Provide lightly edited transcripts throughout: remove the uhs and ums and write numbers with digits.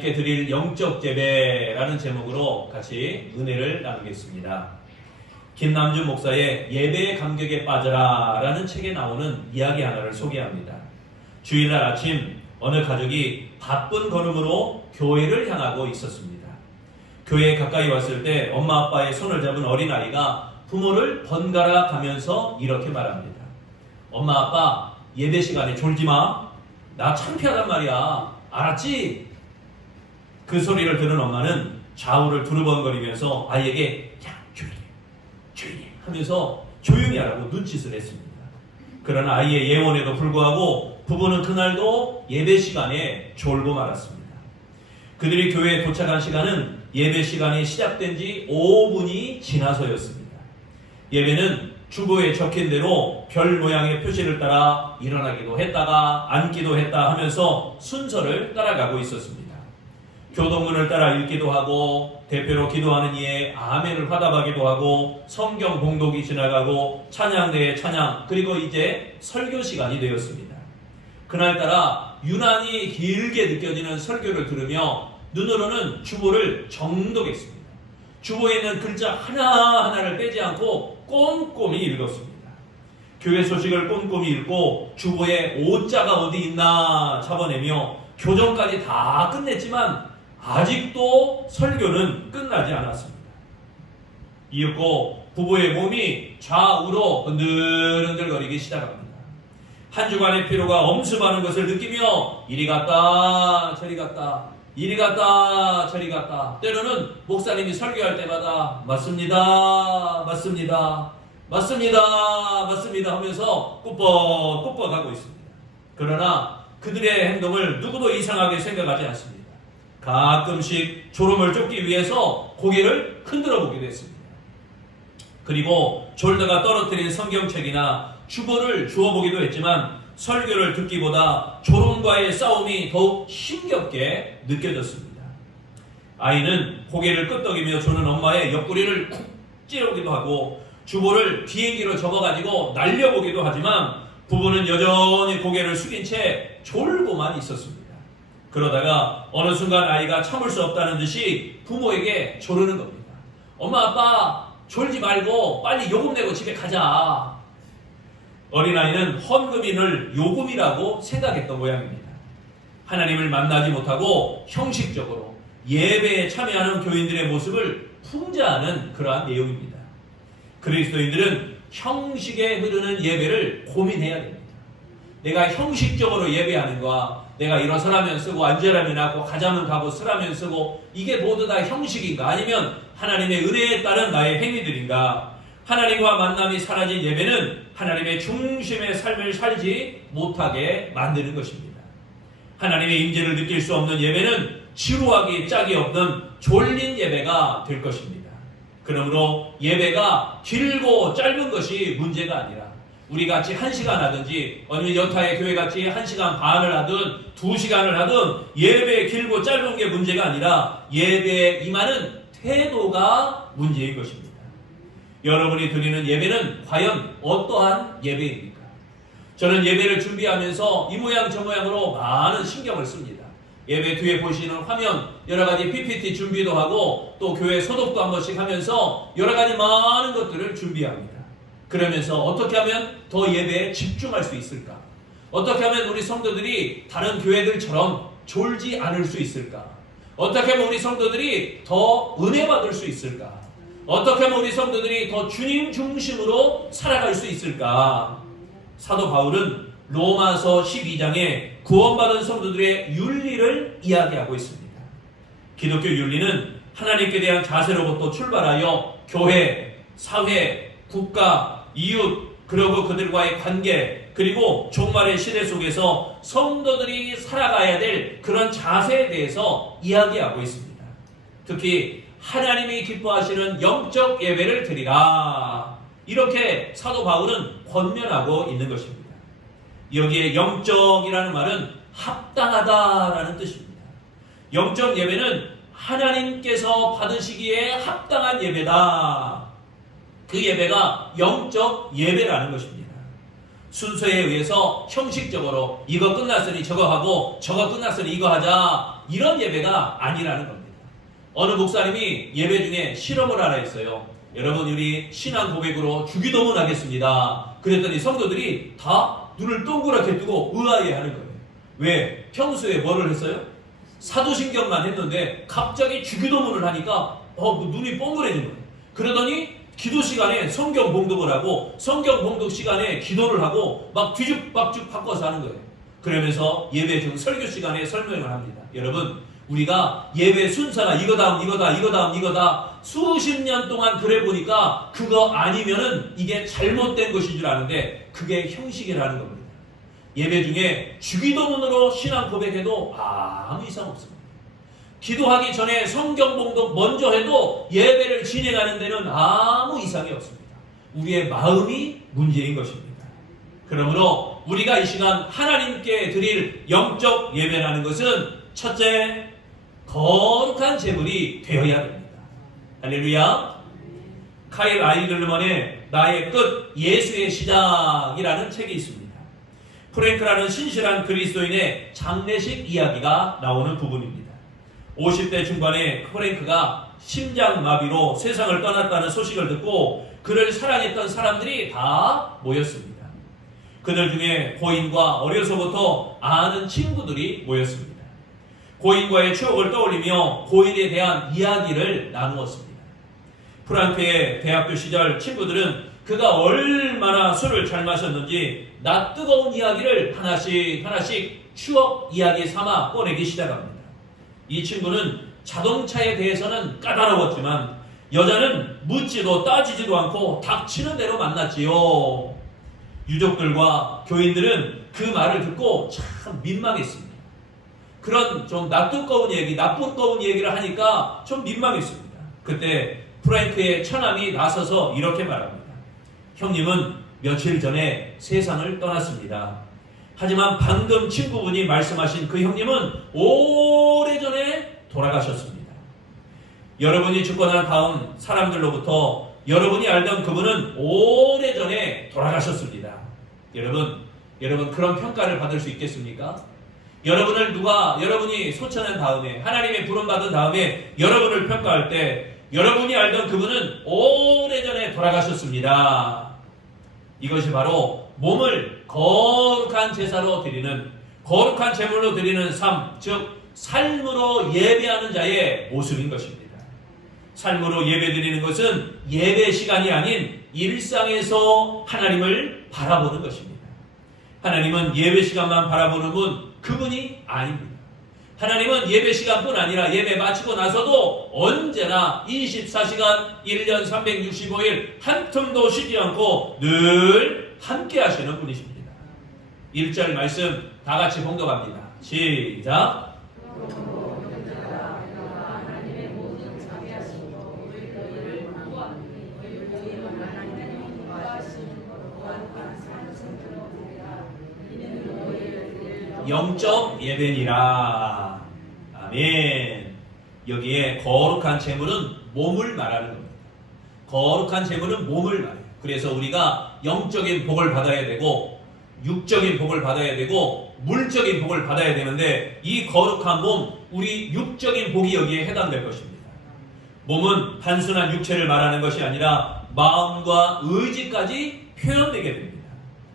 하나님께 드릴 영적 예배라는 제목으로 같이 은혜를 나누겠습니다. 김남준 목사의 예배의 감격에 빠져라 라는 책에 나오는 이야기 하나를 소개합니다. 주일날 아침 어느 가족이 바쁜 걸음으로 교회를 향하고 있었습니다. 교회에 가까이 왔을 때 엄마 아빠의 손을 잡은 어린아이가 부모를 번갈아 가면서 이렇게 말합니다. 엄마 아빠 예배 시간에 졸지 마. 나 창피하단 말이야. 알았지? 그 소리를 들은 엄마는 좌우를 두루번거리면서 아이에게 야 조용히 하면서 조용히 하라고 눈짓을 했습니다. 그러나 아이의 예원에도 불구하고 부부는 그날도 예배 시간에 졸고 말았습니다. 그들이 교회에 도착한 시간은 예배 시간이 시작된 지 5분이 지나서였습니다. 예배는 주보에 적힌 대로 별 모양의 표시를 따라 일어나기도 했다가 앉기도 했다 하면서 순서를 따라가고 있었습니다. 교동문을 따라 읽기도 하고 대표로 기도하는 이에 아멘을 화답하기도 하고 성경 봉독이 지나가고 찬양대의 찬양 그리고 이제 설교 시간이 되었습니다. 그날따라 유난히 길게 느껴지는 설교를 들으며 눈으로는 주보를 정독했습니다. 주보에 있는 글자 하나하나를 빼지 않고 꼼꼼히 읽었습니다. 교회 소식을 꼼꼼히 읽고 주보에 오자가 어디 있나 잡아내며 교정까지 다 끝냈지만 아직도 설교는 끝나지 않았습니다. 이윽고 부부의 몸이 좌우로 흔들흔들거리기 시작합니다. 한 주간의 피로가 엄습하는 것을 느끼며 이리 갔다 저리 갔다 이리 갔다 저리 갔다 때로는 목사님이 설교할 때마다 맞습니다 하면서 꾸벅꾸벅 하고 있습니다. 그러나 그들의 행동을 누구도 이상하게 생각하지 않습니다. 가끔씩 졸음을 쫓기 위해서 고개를 흔들어 보기도 했습니다. 그리고 졸다가 떨어뜨린 성경책이나 주보를 주워보기도 했지만 설교를 듣기보다 졸음과의 싸움이 더욱 힘겹게 느껴졌습니다. 아이는 고개를 끄덕이며 조는 엄마의 옆구리를 쿡 찌르기도 하고 주보를 비행기로 접어가지고 날려보기도 하지만 부부는 여전히 고개를 숙인 채 졸고만 있었습니다. 그러다가 어느 순간 아이가 참을 수 없다는 듯이 부모에게 조르는 겁니다. 엄마 아빠 졸지 말고 빨리 요금 내고 집에 가자. 어린아이는 헌금인을 요금이라고 생각했던 모양입니다. 하나님을 만나지 못하고 형식적으로 예배에 참여하는 교인들의 모습을 풍자하는 그러한 내용입니다. 그리스도인들은 형식에 흐르는 예배를 고민해야 됩니다. 내가 형식적으로 예배하는가, 내가 일어서라면 쓰고 앉으라면 하고 가자면 가고 쓰라면 쓰고 이게 모두 다 형식인가 아니면 하나님의 은혜에 따른 나의 행위들인가. 하나님과 만남이 사라진 예배는 하나님의 중심의 삶을 살지 못하게 만드는 것입니다. 하나님의 임재를 느낄 수 없는 예배는 지루하기 짝이 없는 졸린 예배가 될 것입니다. 그러므로 예배가 길고 짧은 것이 문제가 아니라 우리 같이 1시간 하든지 아니면 여타의 교회 같이 1시간 반을 하든 2시간을 하든 예배 길고 짧은 게 문제가 아니라 예배에 임하는 태도가 문제인 것입니다. 여러분이 드리는 예배는 과연 어떠한 예배입니까? 저는 예배를 준비하면서 이 모양 저 모양으로 많은 신경을 씁니다. 예배 뒤에 보시는 화면 여러 가지 PPT 준비도 하고 또 교회 소독도 한 번씩 하면서 여러 가지 많은 것들을 준비합니다. 그러면서 어떻게 하면 더 예배에 집중할 수 있을까? 어떻게 하면 우리 성도들이 다른 교회들처럼 졸지 않을 수 있을까? 어떻게 하면 우리 성도들이 더 은혜 받을 수 있을까? 어떻게 하면 우리 성도들이 더 주님 중심으로 살아갈 수 있을까? 사도 바울은 로마서 12장에 구원받은 성도들의 윤리를 이야기하고 있습니다. 기독교 윤리는 하나님께 대한 자세로부터 출발하여 교회, 사회, 국가, 이웃, 그리고 그들과의 관계, 그리고 종말의 시대 속에서 성도들이 살아가야 될 그런 자세에 대해서 이야기하고 있습니다. 특히 하나님이 기뻐하시는 영적 예배를 드리라. 이렇게 사도 바울은 권면하고 있는 것입니다. 여기에 영적이라는 말은 합당하다라는 뜻입니다. 영적 예배는 하나님께서 받으시기에 합당한 예배다. 그 예배가 영적 예배라는 것입니다. 순서에 의해서 형식적으로 이거 끝났으니 저거 하고 저거 끝났으니 이거 하자 이런 예배가 아니라는 겁니다. 어느 목사님이 예배 중에 실험을 하나 했어요. 여러분, 우리 신앙 고백으로 주기도문 하겠습니다. 그랬더니 성도들이 다 눈을 동그랗게 뜨고 의아해 하는 거예요. 왜? 평소에 뭐를 했어요? 사도신경만 했는데 갑자기 주기도문을 하니까 눈이 뻥그래진 거예요. 그러더니 기도 시간에 성경 봉독을 하고 성경 봉독 시간에 기도를 하고 막 뒤죽박죽 바꿔서 하는 거예요. 그러면서 예배 중 설교 시간에 설명을 합니다. 여러분, 우리가 예배 순서가 이거 다음 이거다 수십 년 동안 그래 보니까 그거 아니면은 이게 잘못된 것인 줄 아는데 그게 형식이라는 겁니다. 예배 중에 주기도문으로 신앙 고백해도 아무 이상 없습니다. 기도하기 전에 성경 봉독 먼저 해도 예배를 진행하는 데는 아무 이상이 없습니다. 우리의 마음이 문제인 것입니다. 그러므로 우리가 이 시간 하나님께 드릴 영적 예배라는 것은 첫째, 거룩한 제물이 되어야 됩니다. 할렐루야. 카일 아이들먼의 나의 끝 예수의 시작이라는 책이 있습니다. 프랭크라는 신실한 그리스도인의 장례식 이야기가 나오는 부분입니다. 50대 중반에 프랭크가 심장마비로 세상을 떠났다는 소식을 듣고 그를 사랑했던 사람들이 다 모였습니다. 그들 중에 고인과 어려서부터 아는 친구들이 모였습니다. 고인과의 추억을 떠올리며 고인에 대한 이야기를 나누었습니다. 프랑크의 대학교 시절 친구들은 그가 얼마나 술을 잘 마셨는지 낯 뜨거운 이야기를 하나씩 추억 이야기 삼아 꺼내기 시작합니다. 이 친구는 자동차에 대해서는 까다로웠지만 여자는 묻지도 따지지도 않고 닥치는 대로 만났지요. 유족들과 교인들은 그 말을 듣고 참 민망했습니다. 그런 좀 나쁘거운 얘기를 하니까 좀 민망했습니다. 그때 프랭크의 처남이 나서서 이렇게 말합니다. 형님은 며칠 전에 세상을 떠났습니다. 하지만 방금 친구분이 말씀하신 그 형님은 오래전에 돌아가셨습니다. 여러분이 죽고 난 다음 사람들로부터 여러분이 알던 그분은 오래전에 돌아가셨습니다. 여러분 그런 평가를 받을 수 있겠습니까? 여러분이 소천한 다음에 하나님의 부름받은 다음에 여러분을 평가할 때 여러분이 알던 그분은 오래전에 돌아가셨습니다. 이것이 바로 몸을 거룩한 제사로 드리는, 거룩한 제물로 드리는 삶, 즉 삶으로 예배하는 자의 모습인 것입니다. 삶으로 예배 드리는 것은 예배 시간이 아닌 일상에서 하나님을 바라보는 것입니다. 하나님은 예배 시간만 바라보는 분, 그분이 아닙니다. 하나님은 예배 시간뿐 아니라 예배 마치고 나서도 언제나 24시간 1년 365일 한 틈도 쉬지 않고 늘 함께 하시는 분이십니다. 1절 말씀 다 같이 봉독합니다. 시작. 영적 예배니라. 아멘. 여기에 거룩한 제물은 몸을 말하는 겁니다. 거룩한 제물은 몸을 말해요. 그래서 우리가 영적인 복을 받아야 되고 육적인 복을 받아야 되고 물적인 복을 받아야 되는데 이 거룩한 몸, 우리 육적인 복이 여기에 해당될 것입니다. 몸은 단순한 육체를 말하는 것이 아니라 마음과 의지까지 표현되게 됩니다.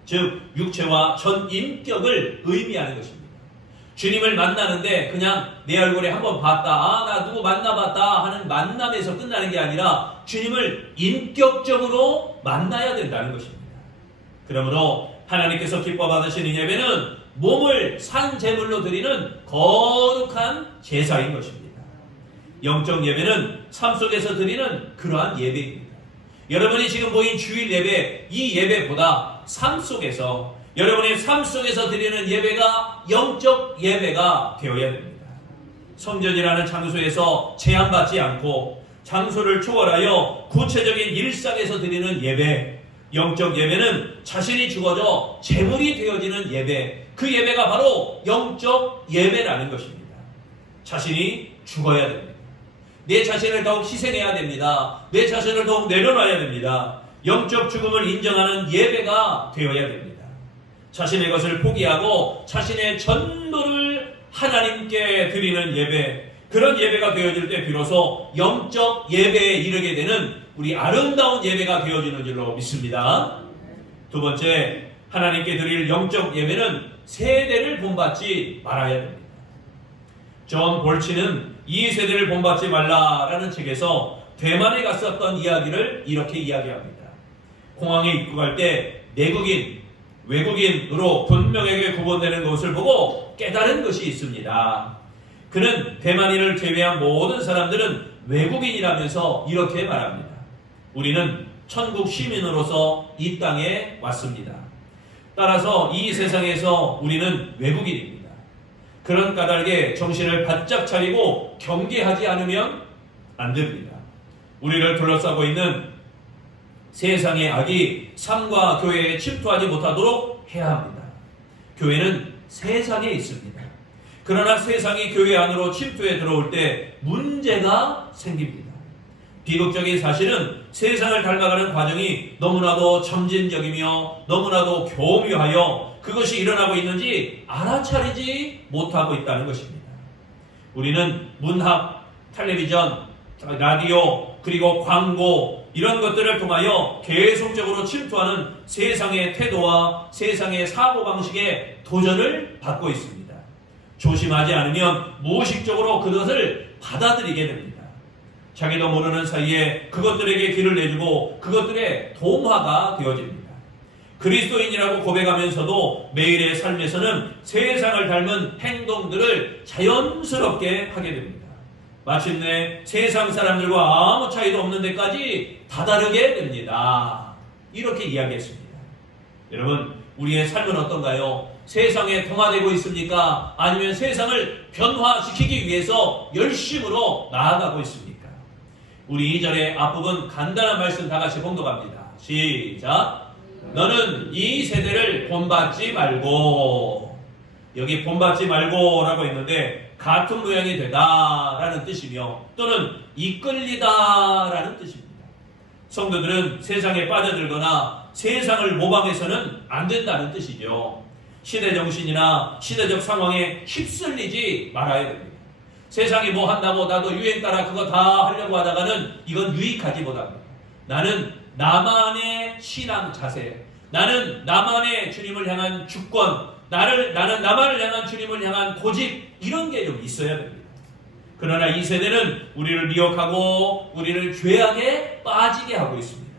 즉 육체와 전 인격을 의미하는 것입니다. 주님을 만나는데 그냥 내 얼굴에 한번 봤다, 나 누구 만나봤다 하는 만남에서 끝나는 게 아니라 주님을 인격적으로 만나야 된다는 것입니다. 그러므로 하나님께서 기뻐 받으시는 예배는 몸을 산제물로 드리는 거룩한 제사인 것입니다. 영적 예배는 삶 속에서 드리는 그러한 예배입니다. 여러분이 지금 모인 주일 예배, 이 예배보다 삶 속에서, 여러분의 삶 속에서 드리는 예배가 영적 예배가 되어야 됩니다. 성전이라는 장소에서 제한받지 않고 장소를 초월하여 구체적인 일상에서 드리는 예배, 영적 예배는 자신이 죽어져 제물이 되어지는 예배, 그 예배가 바로 영적 예배라는 것입니다. 자신이 죽어야 됩니다. 내 자신을 더욱 희생해야 됩니다. 내 자신을 더욱 내려놔야 됩니다. 영적 죽음을 인정하는 예배가 되어야 됩니다. 자신의 것을 포기하고 자신의 전부를 하나님께 드리는 예배, 그런 예배가 되어질 때 비로소 영적 예배에 이르게 되는 우리 아름다운 예배가 되어지는 줄로 믿습니다. 두 번째, 하나님께 드릴 영적 예배는 세대를 본받지 말아야 됩니다. 존 볼치는 이 세대를 본받지 말라라는 책에서 대만에 갔었던 이야기를 이렇게 이야기합니다. 공항에 입국할 때 내국인, 외국인으로 분명하게 구분되는 것을 보고 깨달은 것이 있습니다. 그는 대만인을 제외한 모든 사람들은 외국인이라면서 이렇게 말합니다. 우리는 천국 시민으로서 이 땅에 왔습니다. 따라서 이 세상에서 우리는 외국인입니다. 그런 까닭에 정신을 바짝 차리고 경계하지 않으면 안 됩니다. 우리를 둘러싸고 있는 세상의 악이 삶과 교회에 침투하지 못하도록 해야 합니다. 교회는 세상에 있습니다. 그러나 세상이 교회 안으로 침투해 들어올 때 문제가 생깁니다. 비극적인 사실은 세상을 닮아가는 과정이 너무나도 점진적이며 너무나도 교묘하여 그것이 일어나고 있는지 알아차리지 못하고 있다는 것입니다. 우리는 문학, 텔레비전, 라디오, 그리고 광고 이런 것들을 통하여 계속적으로 침투하는 세상의 태도와 세상의 사고방식에 도전을 받고 있습니다. 조심하지 않으면 무의식적으로 그것을 받아들이게 됩니다. 자기도 모르는 사이에 그것들에게 길을 내주고 그것들의 동화가 되어집니다. 그리스도인이라고 고백하면서도 매일의 삶에서는 세상을 닮은 행동들을 자연스럽게 하게 됩니다. 마침내 세상 사람들과 아무 차이도 없는 데까지 다다르게 됩니다. 이렇게 이야기했습니다. 여러분, 우리의 삶은 어떤가요? 세상에 동화되고 있습니까? 아니면 세상을 변화시키기 위해서 열심으로 나아가고 있습니까? 우리 2절의 앞부분 간단한 말씀 다 같이 봉독합니다. 시작! 너는 이 세대를 본받지 말고, 여기 본받지 말고 라고 했는데 같은 모양이 되다 라는 뜻이며 또는 이끌리다 라는 뜻입니다. 성도들은 세상에 빠져들거나 세상을 모방해서는 안 된다는 뜻이죠. 시대정신이나 시대적 상황에 휩쓸리지 말아야 됩니다. 세상이 뭐 한다고 나도 유행 따라 그거 다 하려고 하다가는 이건 유익하지 못합니다. 나는 나만의 신앙 자세, 나는 나만의 주님을 향한 주권, 나는 나만을 향한 주님을 향한 고집, 이런 게 좀 있어야 됩니다. 그러나 이 세대는 우리를 미혹하고 우리를 죄악에 빠지게 하고 있습니다.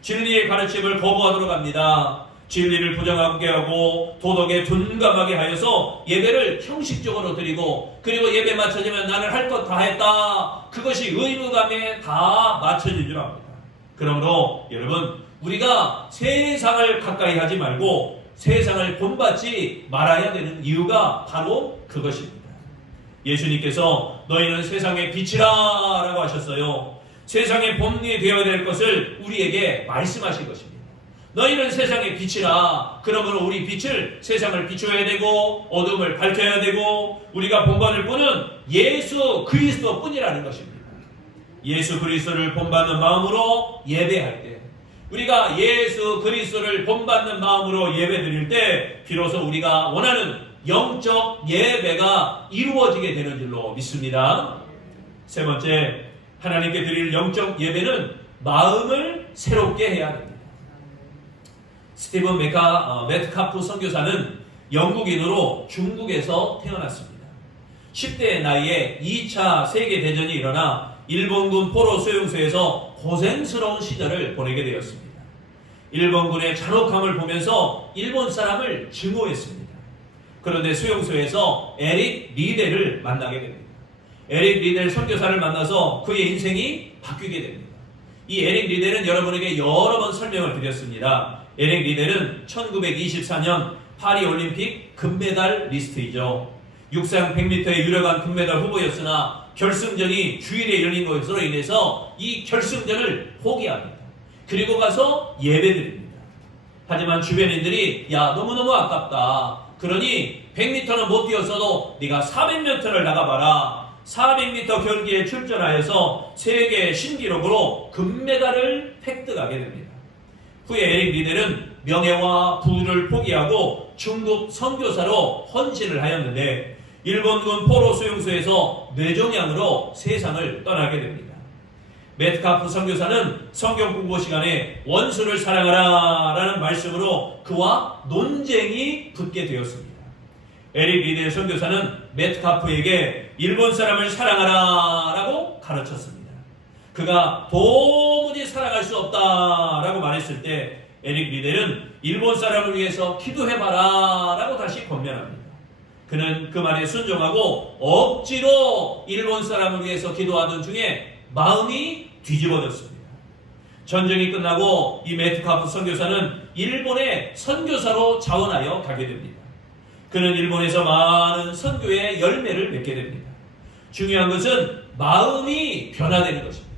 진리의 가르침을 거부하도록 합니다. 진리를 부정하게 하고 도덕에 둔감하게 하여서 예배를 형식적으로 드리고, 그리고 예배 맞춰지면 나는 할 것 다 했다, 그것이 의무감에 다 맞춰진 줄 압니다. 그러므로 여러분, 우리가 세상을 가까이 하지 말고 세상을 본받지 말아야 되는 이유가 바로 그것입니다. 예수님께서 너희는 세상의 빛이라 라고 하셨어요. 세상의 본이 되어야 될 것을 우리에게 말씀하신 것입니다. 너희는 세상의 빛이라. 그러므로 우리 빛을, 세상을 비춰야 되고 어둠을 밝혀야 되고 우리가 본받을 분은 예수 그리스도 뿐이라는 것입니다. 예수 그리스도를 본받는 마음으로 예배할 때, 우리가 예수 그리스도를 본받는 마음으로 예배드릴 때 비로소 우리가 원하는 영적 예배가 이루어지게 되는 줄로 믿습니다. 세 번째, 하나님께 드릴 영적 예배는 마음을 새롭게 해야 됩니다. 스티븐 메트카프 선교사는 영국인으로 중국에서 태어났습니다. 10대의 나이에 2차 세계대전이 일어나 일본군 포로 수용소에서 고생스러운 시절을 보내게 되었습니다. 일본군의 잔혹함을 보면서 일본 사람을 증오했습니다. 그런데 수용소에서 에릭 리델을 만나게 됩니다. 에릭 리델 선교사를 만나서 그의 인생이 바뀌게 됩니다. 이 에릭 리델은 여러분에게 여러 번 설명을 드렸습니다. 에릭 리델은 1924년 파리 올림픽 금메달 리스트이죠. 육상 100m의 유력한 금메달 후보였으나 결승전이 주일에 열린 것으로 인해서 이 결승전을 포기합니다. 그리고 가서 예배드립니다. 하지만 주변인들이 야, 너무너무 아깝다. 그러니 100m는 못 뛰었어도 네가 400m를 나가봐라. 400m 경기에 출전하여서 세계 신기록으로 금메달을 획득하게 됩니다. 후에 에릭 리델은 명예와 부를 포기하고 중국 선교사로 헌신을 하였는데 일본군 포로 수용소에서 뇌종양으로 세상을 떠나게 됩니다. 메트카프 선교사는 성경 공부 시간에 원수를 사랑하라 라는 말씀으로 그와 논쟁이 붙게 되었습니다. 에릭 리데 선교사는 메트카프에게 일본 사람을 사랑하라 라고 가르쳤습니다. 그가 도무지 사랑할 수 없다 라고 말했을 때 에릭 리데는 일본 사람을 위해서 기도해봐라 라고 다시 권면합니다. 그는 그 말에 순종하고 억지로 일본 사람을 위해서 기도하던 중에 마음이 뒤집어졌습니다. 전쟁이 끝나고 이 메트카프 선교사는 일본의 선교사로 자원하여 가게 됩니다. 그는 일본에서 많은 선교의 열매를 맺게 됩니다. 중요한 것은 마음이 변화되는 것입니다.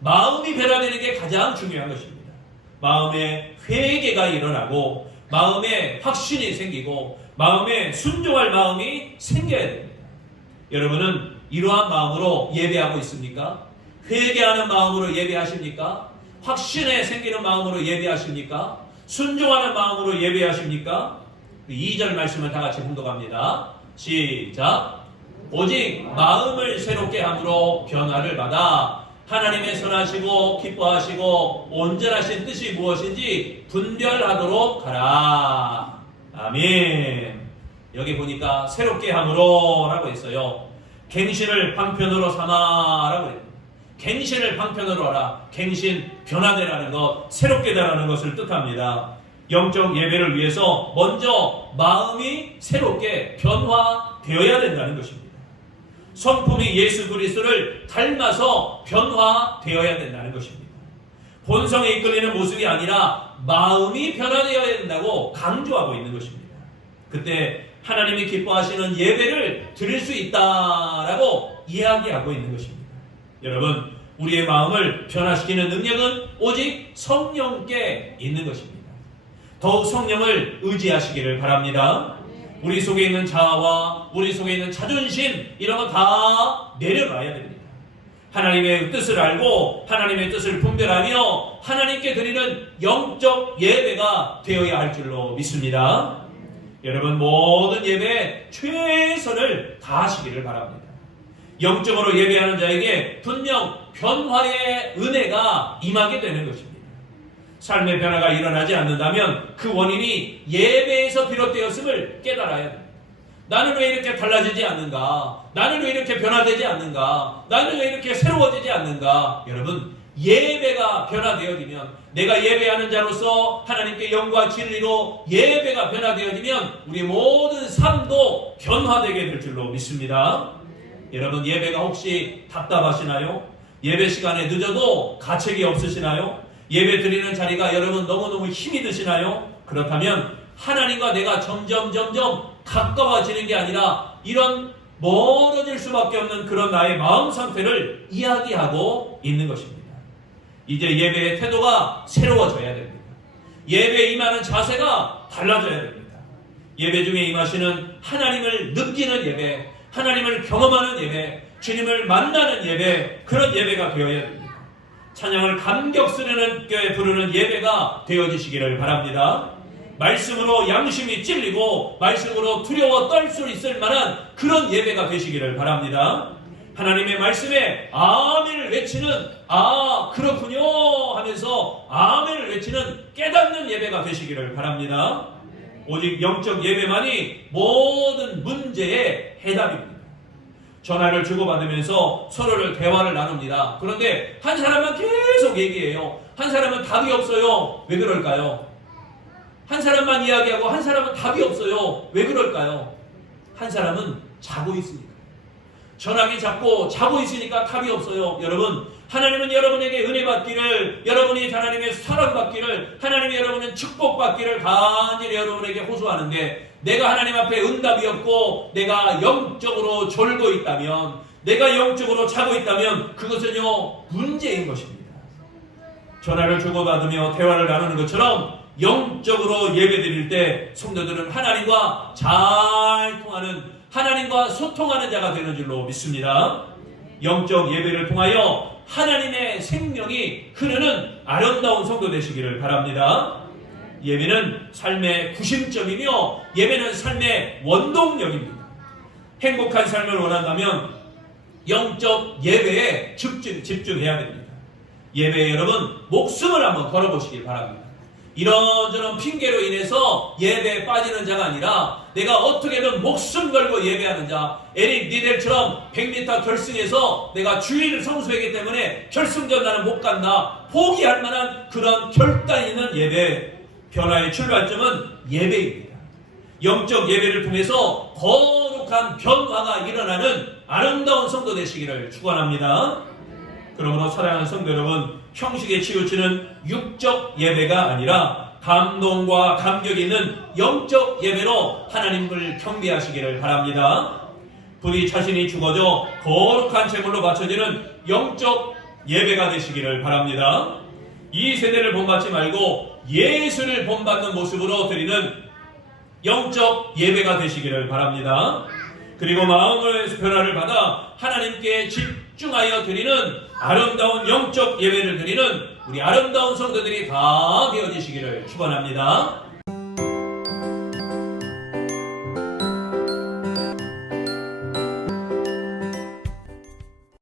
마음이 변화되는 게 가장 중요한 것입니다. 마음에 회개가 일어나고 마음에 확신이 생기고 마음에 순종할 마음이 생겨야 됩니다. 여러분은 이러한 마음으로 예배하고 있습니까? 회개하는 마음으로 예배하십니까? 확신에 생기는 마음으로 예배하십니까? 순종하는 마음으로 예배하십니까? 2절 말씀을 다 같이 봉독합니다. 시작. 오직 마음을 새롭게 함으로 변화를 받아 하나님의 선하시고 기뻐하시고 온전하신 뜻이 무엇인지 분별하도록 하라. 아멘. 여기 보니까 새롭게 함으로 라고 했어요. 갱신을 방편으로 삼아라고 했어요. 갱신을 방편으로 하라. 갱신, 변화되라는 것, 새롭게 되라는 것을 뜻합니다. 영적 예배를 위해서 먼저 마음이 새롭게 변화되어야 된다는 것입니다. 성품이 예수 그리스도를 닮아서 변화되어야 된다는 것입니다. 본성에 이끌리는 모습이 아니라 마음이 변화되어야 된다고 강조하고 있는 것입니다. 그때 하나님이 기뻐하시는 예배를 드릴 수 있다라고 이야기하고 있는 것입니다. 여러분, 우리의 마음을 변화시키는 능력은 오직 성령께 있는 것입니다. 더욱 성령을 의지하시기를 바랍니다. 우리 속에 있는 자아와 우리 속에 있는 자존심, 이런 거 다 내려놔야 됩니다. 하나님의 뜻을 알고 하나님의 뜻을 분별하며 하나님께 드리는 영적 예배가 되어야 할 줄로 믿습니다. 여러분, 모든 예배에 최선을 다하시기를 바랍니다. 영적으로 예배하는 자에게 분명 변화의 은혜가 임하게 되는 것입니다. 삶의 변화가 일어나지 않는다면 그 원인이 예배에서 비롯되었음을 깨달아야 됩니다. 나는 왜 이렇게 달라지지 않는가? 나는 왜 이렇게 변화되지 않는가? 나는 왜 이렇게 새로워지지 않는가? 여러분, 예배가 변화되어지면, 내가 예배하는 자로서 하나님께 영과 진리로 예배가 변화되어지면 우리 모든 삶도 변화되게 될 줄로 믿습니다. 여러분, 예배가 혹시 답답하시나요? 예배 시간에 늦어도 가책이 없으시나요? 예배 드리는 자리가 여러분 너무너무 힘이 드시나요? 그렇다면 하나님과 내가 점점 가까워지는 게 아니라 이런 멀어질 수밖에 없는 그런 나의 마음 상태를 이야기하고 있는 것입니다. 이제 예배의 태도가 새로워져야 됩니다. 예배에 임하는 자세가 달라져야 됩니다. 예배 중에 임하시는 하나님을 느끼는 예배, 하나님을 경험하는 예배, 주님을 만나는 예배, 그런 예배가 되어야 됩니다. 찬양을 감격스럽게 부르는 예배가 되어지시기를 바랍니다. 말씀으로 양심이 찔리고 말씀으로 두려워 떨 수 있을 만한 그런 예배가 되시기를 바랍니다. 하나님의 말씀에 아멘을 외치는, 아 그렇군요 하면서 아멘을 외치는 깨닫는 예배가 되시기를 바랍니다. 오직 영적 예배만이 모든 문제의 해답입니다. 전화를 주고받으면서 서로를 대화를 나눕니다. 그런데 한 사람은 계속 얘기해요. 한 사람은 답이 없어요. 왜 그럴까요? 한 사람만 이야기하고 한 사람은 답이 없어요. 왜 그럴까요? 한 사람은 자고 있으니까. 전화기 잡고 자고 있으니까 답이 없어요. 여러분, 하나님은 여러분에게 은혜 받기를, 여러분이 하나님의 사랑 받기를, 하나님이 여러분은 축복 받기를 간절히 여러분에게 호소하는데, 내가 하나님 앞에 응답이 없고 내가 영적으로 졸고 있다면, 내가 영적으로 자고 있다면 그것은요 문제인 것입니다. 전화를 주고받으며 대화를 나누는 것처럼 영적으로 예배드릴 때 성도들은 하나님과 잘 통하는, 하나님과 소통하는 자가 되는 줄로 믿습니다. 영적 예배를 통하여 하나님의 생명이 흐르는 아름다운 성도 되시기를 바랍니다. 예배는 삶의 구심점이며 예배는 삶의 원동력입니다. 행복한 삶을 원한다면 영적 예배에 집중해야 됩니다. 예배에 여러분 목숨을 한번 걸어보시길 바랍니다. 이런저런 핑계로 인해서 예배에 빠지는 자가 아니라 내가 어떻게든 목숨 걸고 예배하는 자, 에릭 니델처럼 100m 결승에서 내가 주일 성수했기 때문에 결승전 나는 못 간다, 포기할 만한 그런 결단 있는 예배, 변화의 출발점은 예배입니다. 영적 예배를 통해서 거룩한 변화가 일어나는 아름다운 성도 되시기를 축원합니다. 그러므로 사랑하는 성도 여러분, 형식에 치우치는 육적 예배가 아니라 감동과 감격이 있는 영적 예배로 하나님을 경배하시기를 바랍니다. 부디 자신이 죽어져 거룩한 제물로 바쳐지는 영적 예배가 되시기를 바랍니다. 이 세대를 본받지 말고 예수를 본받는 모습으로 드리는 영적 예배가 되시기를 바랍니다. 그리고 마음의 변화를 받아 하나님께 집중하여 드리는 아름다운 영적 예배를 드리는 우리 아름다운 성도들이 다 되어지시기를 축원합니다.